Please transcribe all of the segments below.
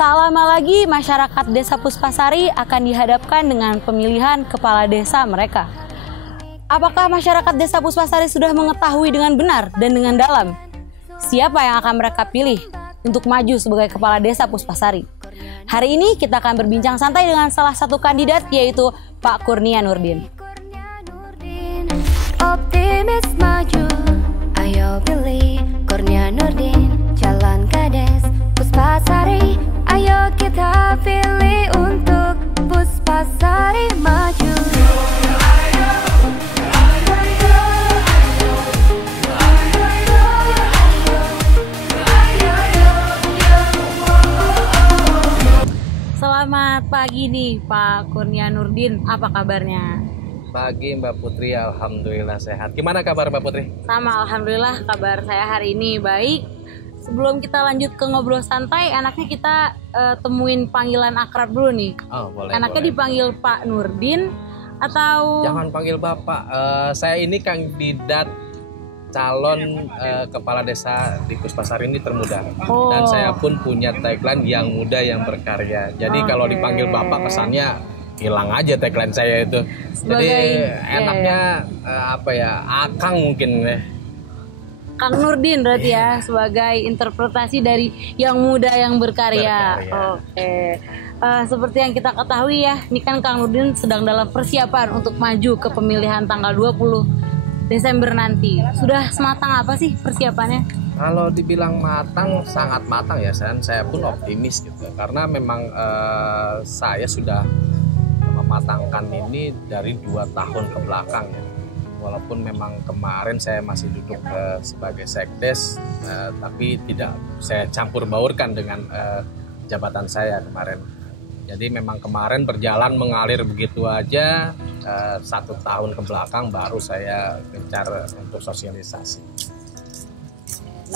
Tak lama lagi masyarakat Desa Puspasari akan dihadapkan dengan pemilihan kepala desa mereka. Apakah masyarakat Desa Puspasari sudah mengetahui dengan benar dan dengan dalam siapa yang akan mereka pilih untuk maju sebagai kepala Desa Puspasari? Hari ini kita akan berbincang santai dengan salah satu kandidat, yaitu Pak Kurnia Nurdin. Optimis maju, ayo pilih Kurnia Nurdin, calon kades Puspasari. Ayo kita pilih untuk Puspasari maju. Selamat pagi nih Pak Kurnia Nurdin, apa kabarnya? Pagi Mbak Putri, alhamdulillah sehat. Gimana kabar Mbak Putri? Sama, alhamdulillah kabar saya hari ini baik. Sebelum kita lanjut ke ngobrol santai, enaknya kita temuin panggilan akrab dulu nih. Oh, boleh. Enaknya boleh. dipanggil Pak Nurdin atau... Jangan panggil Bapak. Saya ini kandidat calon kepala desa di Puspasari ini termuda. Oh. Dan saya pun punya tagline yang muda yang berkarya. Jadi kalau dipanggil Bapak kesannya hilang aja tagline saya itu. Jadi enaknya apa ya? Akang mungkin ya. Kang Nurdin berarti ya, sebagai interpretasi dari yang muda yang berkarya. Oke. Seperti yang kita ketahui ya, ini kan Kang Nurdin sedang dalam persiapan untuk maju ke pemilihan tanggal 20 Desember nanti. Sudah sematang apa sih persiapannya? Kalau dibilang matang, sangat matang ya, saya pun optimis gitu. Karena memang saya sudah mematangkan ini dari 2 tahun ke belakang ya. Walaupun memang kemarin saya masih duduk sebagai sekdes, tapi tidak saya campur baurkan dengan jabatan saya kemarin. Jadi memang kemarin berjalan mengalir begitu aja. 1 tahun ke belakang baru saya gencar untuk sosialisasi.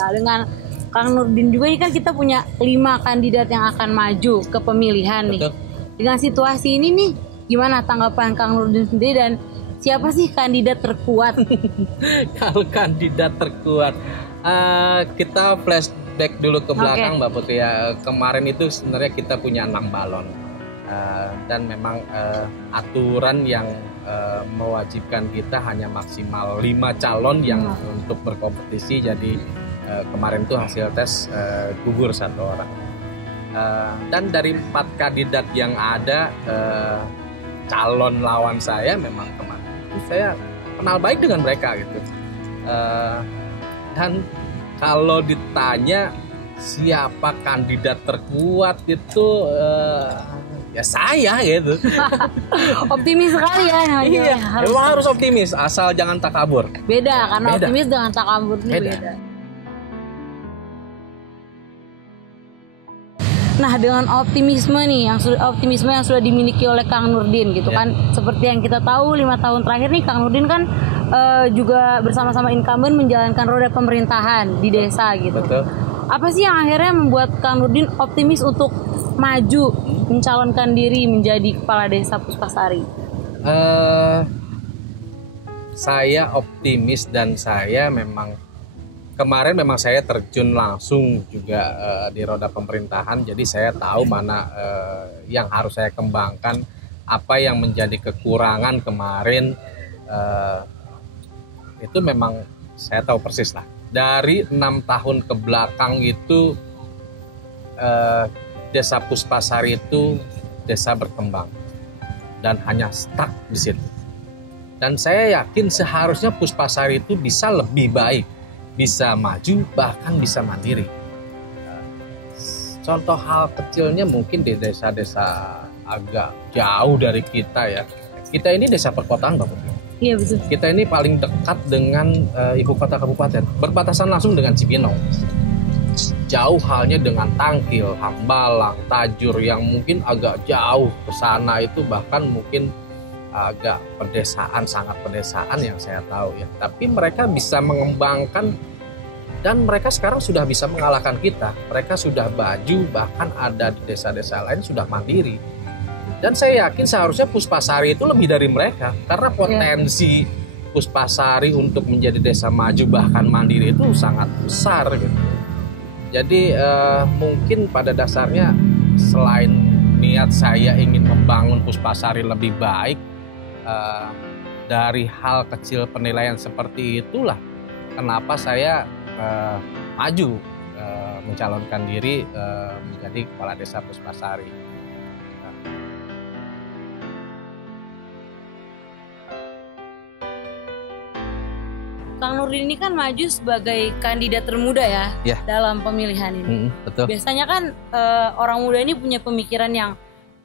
Nah, dengan Kang Nurdin juga ini kan kita punya 5 kandidat yang akan maju ke pemilihan nih. Betul. Dengan situasi ini nih, gimana tanggapan Kang Nurdin sendiri dan siapa sih kandidat terkuat? Kalau kandidat terkuat, kita flashback dulu ke belakang, Mbak Putri ya. Kemarin itu sebenarnya kita punya 6 balon. Dan memang aturan yang mewajibkan kita hanya maksimal 5 calon yang untuk berkompetisi. Jadi kemarin itu hasil tes gugur 1 orang. Dan dari 4 kandidat yang ada, calon lawan saya memang kemarin saya kenal baik dengan mereka gitu. Dan kalau ditanya siapa kandidat terkuat itu ya saya gitu. Optimis sekali ya. Iya, memang harus optimis, asal jangan takabur. Beda, karena Beda. optimis dengan takabur ini beda. Nah, dengan optimisme nih, optimisme yang sudah dimiliki oleh Kang Nurdin gitu kan, seperti yang kita tahu 5 tahun terakhir nih Kang Nurdin kan juga bersama-sama incumbent menjalankan roda pemerintahan di desa gitu. Betul. Apa sih yang akhirnya membuat Kang Nurdin optimis untuk maju mencalonkan diri menjadi kepala desa Puspasari? Saya optimis dan saya memang kemarin memang saya terjun langsung juga di roda pemerintahan, jadi saya tahu mana yang harus saya kembangkan, apa yang menjadi kekurangan kemarin, itu memang saya tahu persis lah. Dari 6 tahun ke belakang itu desa Puspasari itu desa berkembang dan hanya stuck di situ. Dan saya yakin seharusnya Puspasari itu bisa lebih baik, bisa maju, bahkan bisa mandiri. Contoh hal kecilnya mungkin di desa-desa agak jauh dari kita ya. Kita ini desa perkotaan, Mbak Putri. Iya betul. Kita ini paling dekat dengan ibu kota kabupaten, berbatasan langsung dengan Cibinong. Jauh halnya dengan Tangkil, Hambalang, Tajur yang mungkin agak jauh ke sana itu, bahkan mungkin agak pedesaan, sangat pedesaan yang saya tahu ya. Tapi mereka bisa mengembangkan dan mereka sekarang sudah bisa mengalahkan kita. Mereka sudah baju, bahkan ada di desa-desa lain sudah mandiri. Dan saya yakin seharusnya Puspasari itu lebih dari mereka, karena potensi Puspasari untuk menjadi desa maju bahkan mandiri itu sangat besar gitu. Jadi mungkin pada dasarnya selain niat saya ingin membangun Puspasari lebih baik, dari hal kecil penilaian seperti itulah kenapa saya maju mencalonkan diri menjadi Kepala Desa Puspasari. Kang Nurdin ini kan maju sebagai kandidat termuda ya, dalam pemilihan ini. Betul. Biasanya kan orang muda ini punya pemikiran yang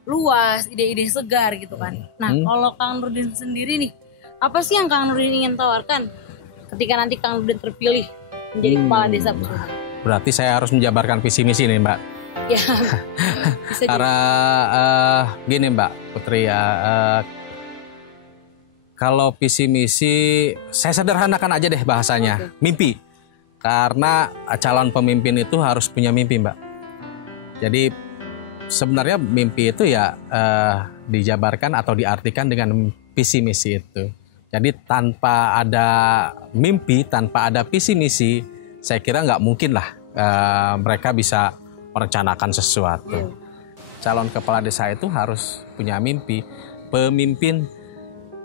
luas, ide-ide segar gitu kan. Nah, kalau Kang Nurdin sendiri nih, apa sih yang Kang Nurdin ingin tawarkan ketika nanti Kang Nurdin terpilih menjadi Kepala Desa Puspasari? Berarti saya harus menjabarkan visi misi nih, Mbak. Ya, bisa karena gini Mbak Putri ya, kalau visi misi saya sederhanakan aja deh bahasanya, mimpi. Karena calon pemimpin itu harus punya mimpi, Mbak. Jadi sebenarnya mimpi itu ya dijabarkan atau diartikan dengan visi misi itu. Jadi tanpa ada mimpi, tanpa ada visi misi, saya kira nggak mungkin lah mereka bisa merencanakan sesuatu. Calon kepala desa itu harus punya mimpi.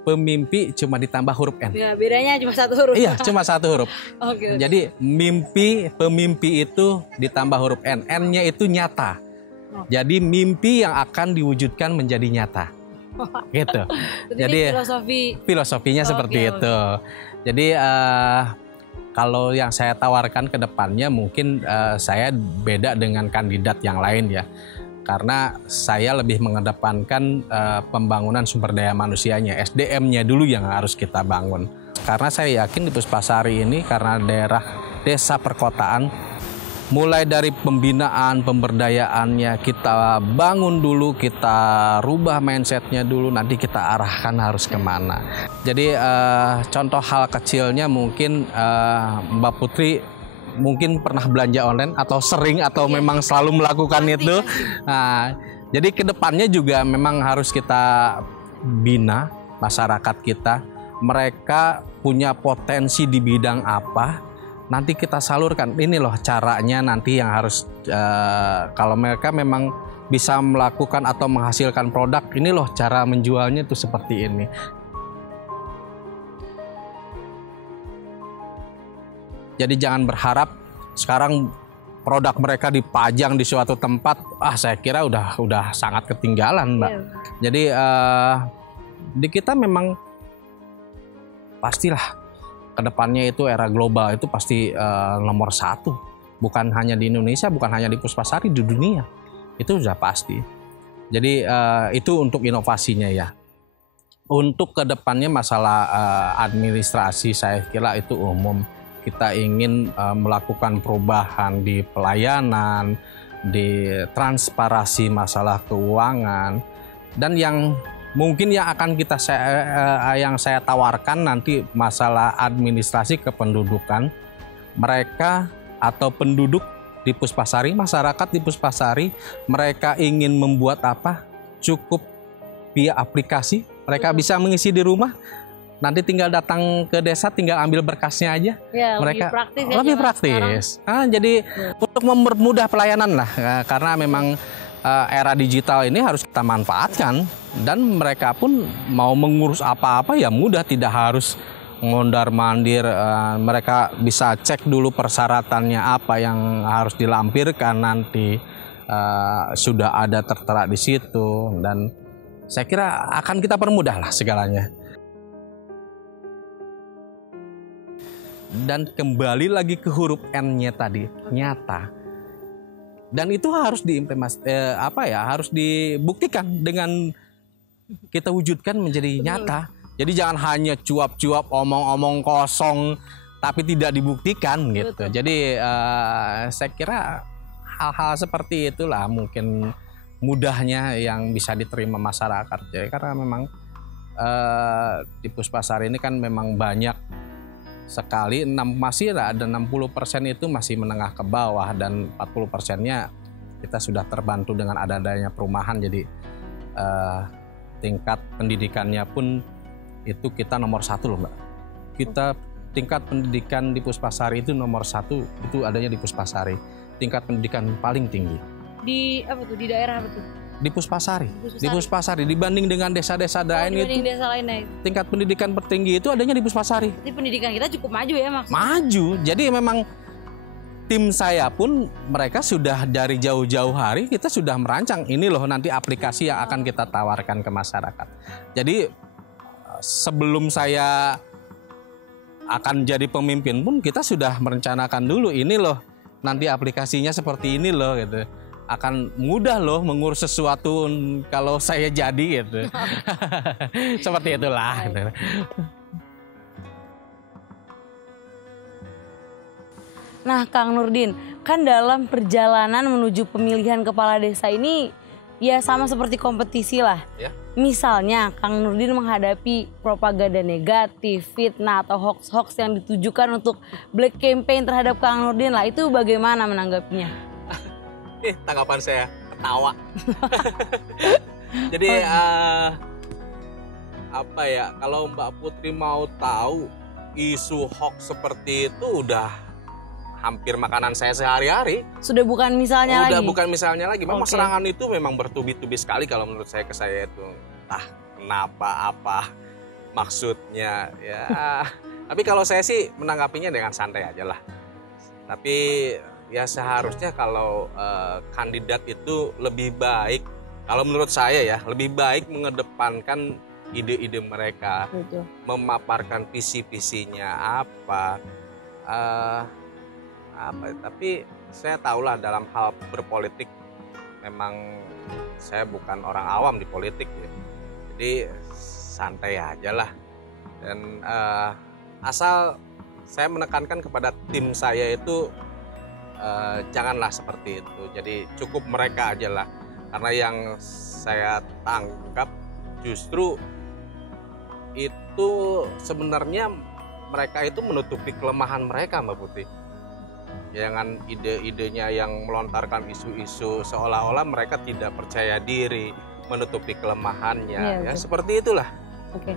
Pemimpi cuma ditambah huruf N. Ya, bedanya cuma satu huruf. Iya, cuma satu huruf. Oke. Jadi pemimpi itu ditambah huruf N. N-nya itu nyata. Jadi mimpi yang akan diwujudkan menjadi nyata. Gitu. Jadi filosofinya seperti itu. Jadi kalau yang saya tawarkan ke depannya mungkin saya beda dengan kandidat yang lain ya. Karena saya lebih mengedepankan pembangunan sumber daya manusianya, SDM-nya dulu yang harus kita bangun. Karena saya yakin di Puspasari ini karena daerah desa perkotaan, mulai dari pembinaan, pemberdayaannya kita bangun dulu, kita rubah mindsetnya dulu, nanti kita arahkan harus kemana. Jadi contoh hal kecilnya mungkin Mbak Putri mungkin pernah belanja online atau sering atau memang selalu melakukan itu. Nah, jadi kedepannya juga memang harus kita bina masyarakat kita. Mereka punya potensi di bidang apa, nanti kita salurkan. Ini loh caranya nanti yang harus kalau mereka memang bisa melakukan atau menghasilkan produk, ini loh cara menjualnya itu seperti ini. Jadi jangan berharap sekarang produk mereka dipajang di suatu tempat, saya kira udah sangat ketinggalan, Mbak. Jadi di kita memang pastilah kedepannya itu era global itu pasti nomor satu, bukan hanya di Indonesia, bukan hanya di Puspasari, di dunia itu sudah pasti. Jadi itu untuk inovasinya ya. Untuk kedepannya masalah administrasi saya kira itu umum. Kita ingin melakukan perubahan di pelayanan, di transparansi masalah keuangan, dan yang mungkin yang akan yang saya tawarkan nanti masalah administrasi kependudukan. Mereka atau penduduk di Puspasari, masyarakat di Puspasari, mereka ingin membuat apa? Cukup via aplikasi, mereka bisa mengisi di rumah. Nanti tinggal datang ke desa, tinggal ambil berkasnya aja. Ya, mereka lebih praktis. Jadi untuk mempermudah pelayanan lah, karena memang era digital ini harus kita manfaatkan, dan mereka pun mau mengurus apa-apa ya mudah, tidak harus mondar-mandir. Mereka bisa cek dulu persyaratannya apa yang harus dilampirkan, nanti sudah ada tertera di situ, dan saya kira akan kita permudah lah segalanya. Dan kembali lagi ke huruf N-nya tadi, nyata. Dan itu harus harus dibuktikan dengan kita wujudkan menjadi nyata. Jadi jangan hanya cuap-cuap, omong-omong kosong tapi tidak dibuktikan gitu. Jadi saya kira hal-hal seperti itulah mungkin mudahnya yang bisa diterima masyarakat. Jadi karena memang di Puspasari ini kan memang banyak sekali, masih ada 60% itu masih menengah ke bawah, dan 40%-nya kita sudah terbantu dengan adanya perumahan. Jadi tingkat pendidikannya pun itu kita nomor 1 loh, Mbak. Kita tingkat pendidikan di Puspasari itu nomor 1, itu adanya di Puspasari. Tingkat pendidikan paling tinggi. Di apa tuh? Di daerah apa tuh? Di Puspasari. Di Puspasari dibanding dengan desa-desa lain itu. Dibanding desa lainnya. Tingkat pendidikan tertinggi itu adanya di Puspasari. Jadi pendidikan kita cukup maju ya maksudnya. Maju. Jadi memang tim saya pun mereka sudah dari jauh-jauh hari kita sudah merancang ini loh nanti aplikasi yang akan kita tawarkan ke masyarakat. Jadi sebelum saya akan jadi pemimpin pun kita sudah merencanakan dulu ini loh nanti aplikasinya seperti ini loh gitu. Akan mudah loh mengurus sesuatu kalau saya jadi gitu. Seperti itulah. Gitu. Nah, Kang Nurdin, kan dalam perjalanan menuju pemilihan kepala desa ini ya sama seperti kompetisi lah. Ya. Misalnya Kang Nurdin menghadapi propaganda negatif, fitnah atau hoax-hoax yang ditujukan untuk black campaign terhadap Kang Nurdin lah, itu bagaimana menanggapinya? Tanggapan saya ketawa. Jadi apa ya, kalau Mbak Putri mau tahu isu hoax seperti itu udah hampir makanan saya sehari-hari. Sudah bukan misalnya lagi. Udah bukan misalnya lagi. Memang Oke. serangan itu memang bertubi-tubi sekali kalau menurut saya ke saya itu. Entah kenapa apa maksudnya ya. Tapi kalau saya sih menanggapinya dengan santai aja lah. Tapi ya seharusnya kalau kandidat itu lebih baik, kalau menurut saya ya lebih baik mengedepankan ide-ide mereka, Betul. memaparkan visi-visinya apa. Tapi saya tahulah dalam hal berpolitik memang saya bukan orang awam di politik ya. Jadi santai aja lah. Dan asal saya menekankan kepada tim saya itu janganlah seperti itu. Jadi cukup mereka aja lah. Karena yang saya tangkap justru itu sebenarnya mereka itu menutupi kelemahan mereka, Mbak Putri. Jangan ide-idenya yang melontarkan isu-isu seolah-olah mereka tidak percaya diri, menutupi kelemahannya. Iya, Ya betul. seperti itulah. Oke.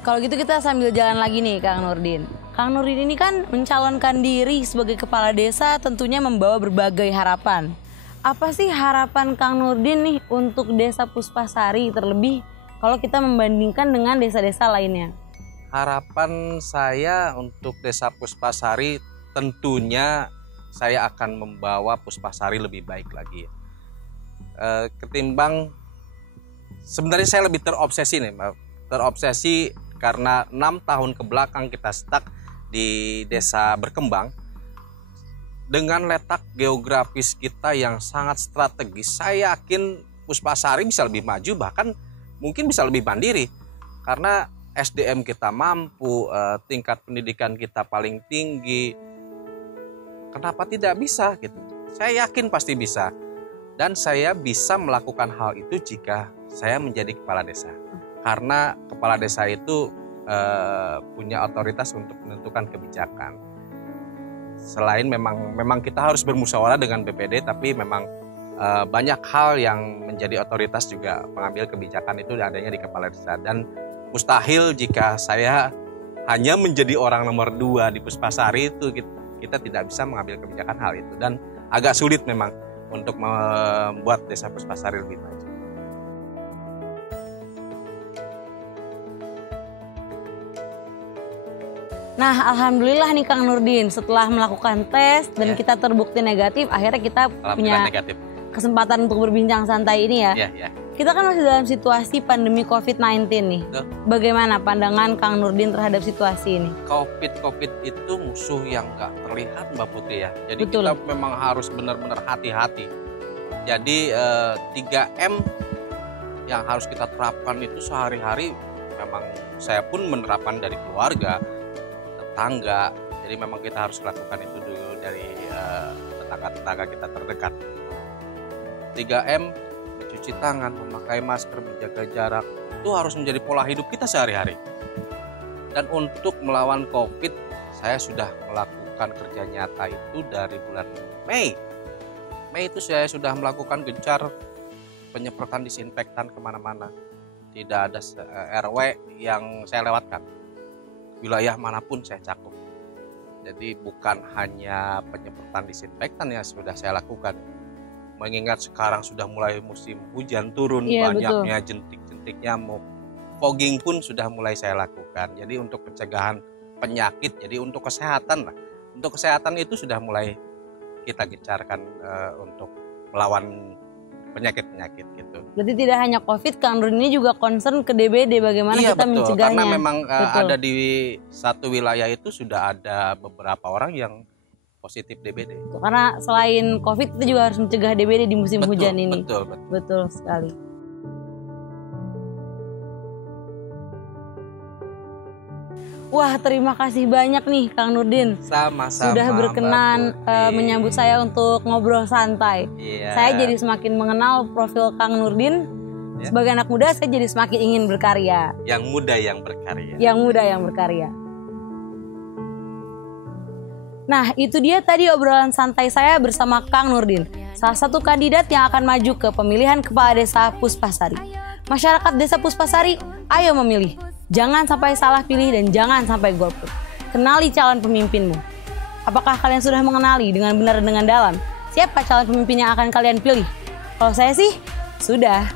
Kalau gitu kita sambil jalan lagi nih Kang Nurdin. Kang Nurdin ini kan mencalonkan diri sebagai kepala desa tentunya membawa berbagai harapan. Apa sih harapan Kang Nurdin nih untuk desa Puspasari terlebih kalau kita membandingkan dengan desa-desa lainnya? Harapan saya untuk desa Puspasari tentunya saya akan membawa Puspasari lebih baik lagi. Ketimbang sebenarnya saya lebih terobsesi nih, Mbak. Terobsesi karena 6 tahun ke belakang kita stuck di desa berkembang dengan letak geografis kita yang sangat strategis. Saya yakin Puspasari bisa lebih maju, bahkan mungkin bisa lebih mandiri karena SDM kita mampu, tingkat pendidikan kita paling tinggi. Kenapa tidak bisa gitu? Saya yakin pasti bisa. Dan saya bisa melakukan hal itu jika saya menjadi kepala desa. Karena kepala desa itu punya otoritas untuk menentukan kebijakan. Selain memang kita harus bermusyawarah dengan BPD, tapi memang banyak hal yang menjadi otoritas juga pengambil kebijakan itu adanya di kepala desa. Dan mustahil jika saya hanya menjadi orang nomor 2 di Puspasari itu kita tidak bisa mengambil kebijakan hal itu. Dan agak sulit memang untuk membuat desa Puspasari lebih maju. Nah, alhamdulillah nih Kang Nurdin, setelah melakukan tes dan kita terbukti negatif, akhirnya kita punya Negatif. kesempatan untuk berbincang santai ini ya. Ya. Kita kan masih dalam situasi pandemi COVID-19 nih. Betul. Bagaimana pandangan Kang Nurdin terhadap situasi ini? COVID itu musuh yang nggak terlihat, Mbak Putri ya. Jadi Betul. kita memang harus benar-benar hati-hati. Jadi 3M yang harus kita terapkan itu sehari-hari. Memang saya pun menerapkan dari keluarga, tetangga. Jadi memang kita harus lakukan itu dulu dari tetangga-tetangga kita terdekat. 3M, mencuci tangan, memakai masker, menjaga jarak, itu harus menjadi pola hidup kita sehari-hari. Dan untuk melawan COVID, saya sudah melakukan kerja nyata itu dari bulan Mei. Mei itu saya sudah melakukan gencar penyemprotan disinfektan kemana-mana. Tidak ada RW yang saya lewatkan. Wilayah manapun saya cakup. Jadi bukan hanya penyemprotan disinfektan yang sudah saya lakukan. Mengingat sekarang sudah mulai musim hujan turun, Iya, banyaknya jentik-jentik nyamuk. Fogging pun sudah mulai saya lakukan. Jadi untuk pencegahan penyakit, jadi untuk kesehatan lah. Untuk kesehatan itu sudah mulai kita gencarkan untuk melawan penyakit-penyakit gitu. Berarti tidak hanya COVID, Kang Nurdin ini juga concern ke DBD, bagaimana Iya, kita betul. mencegahnya. Karena memang Betul. ada di satu wilayah itu sudah ada beberapa orang yang positif DBD. Karena selain COVID, kita juga harus mencegah DBD di musim Betul, hujan ini. betul. Betul sekali. Wah, terima kasih banyak nih Kang Nurdin. Sama-sama. Sudah berkenan Mbak Putri. menyambut saya untuk ngobrol santai. Iya. Saya jadi semakin mengenal profil Kang Nurdin. Ya. Sebagai anak muda, saya jadi semakin ingin berkarya. Yang muda yang berkarya. Yang muda yang berkarya. Nah, itu dia tadi obrolan santai saya bersama Kang Nurdin, salah satu kandidat yang akan maju ke pemilihan Kepala Desa Puspasari. Masyarakat Desa Puspasari, ayo memilih. Jangan sampai salah pilih dan jangan sampai golput. Kenali calon pemimpinmu. Apakah kalian sudah mengenali dengan benar dan dengan dalam siapa calon pemimpin yang akan kalian pilih? Kalau saya sih, sudah.